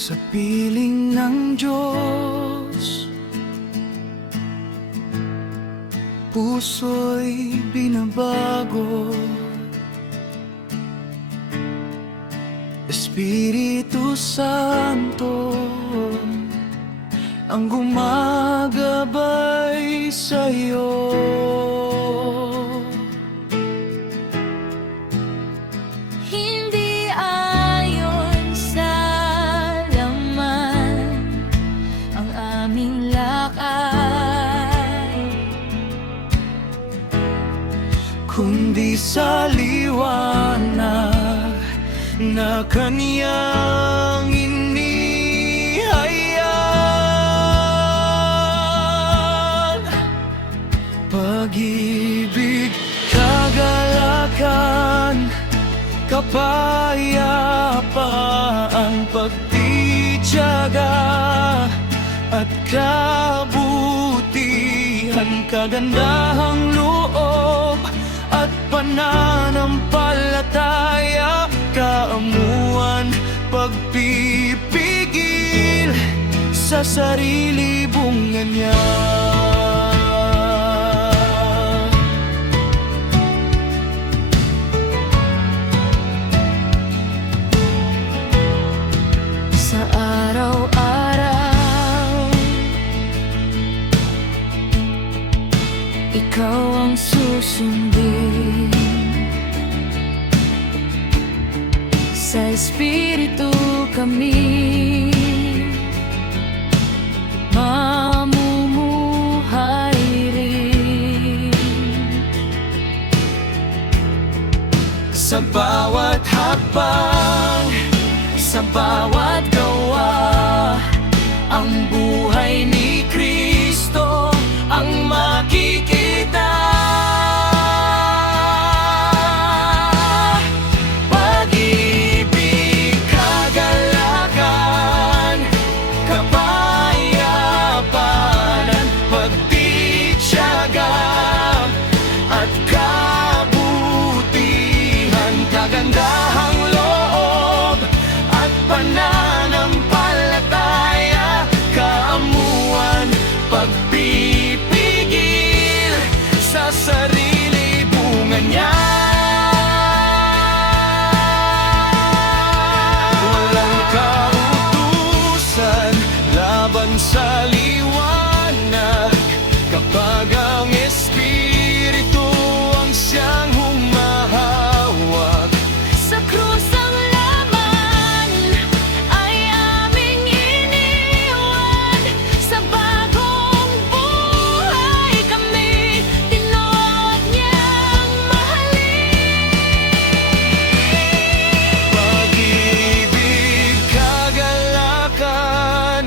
Sa piling ng Diyos, puso'y binabago. Espiritu Santo ang gumagabay sa'yo. Hindi ayon sa laman ang aming lakay, Kundi sa liwanag na Kaniyang inihayag. Pag-ibig, kagalakan, kapayapaan, pagtitiyaga at kabutihan, kagandahang loob at pananampalataya, kaamuan, pagpipigil sa sarili, bunga niya. sa araw-araw ikaw ang susundin. Sa Espiritu kami mamumuhay rin. Sa bawat hakbang, sa bawat gawa, ang buhay ni Kristo ang makikita. Pag-ibig, kagalakan, kapayapaan, pagtitiyaga at kabutihan, kagandahang loob at pananampalataya, kaamuan, pagpipigil sa sarili, bunga niya. Walang kautusan laban sa liwanag kapag ang Espiritu ang siyang humahawak. Sa krus ang laman ay aming iniwan. Sa bagong buhay kami tinuod niyang mahalin. Pag-ibig, kagalakan,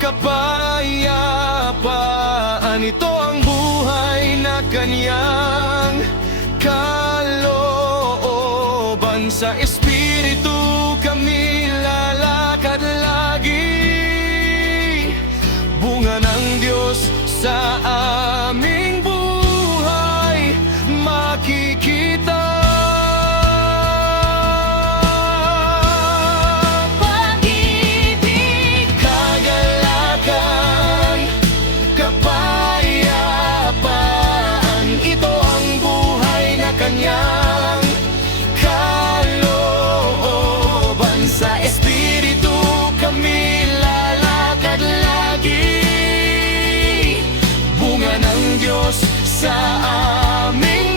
kapayapaan, ito ang buhay na Kaniyang kalooban. Sa Espiritu kami lalakad lagi, bunga ng Diyos sa aming buhay makikita. Pag-ibig, Kagalakan, kapayapaan, ito ang buhay na Kaniyang kalooban. Sa Espiritu kami lalakad lagi, bunga ng Diyos sa aming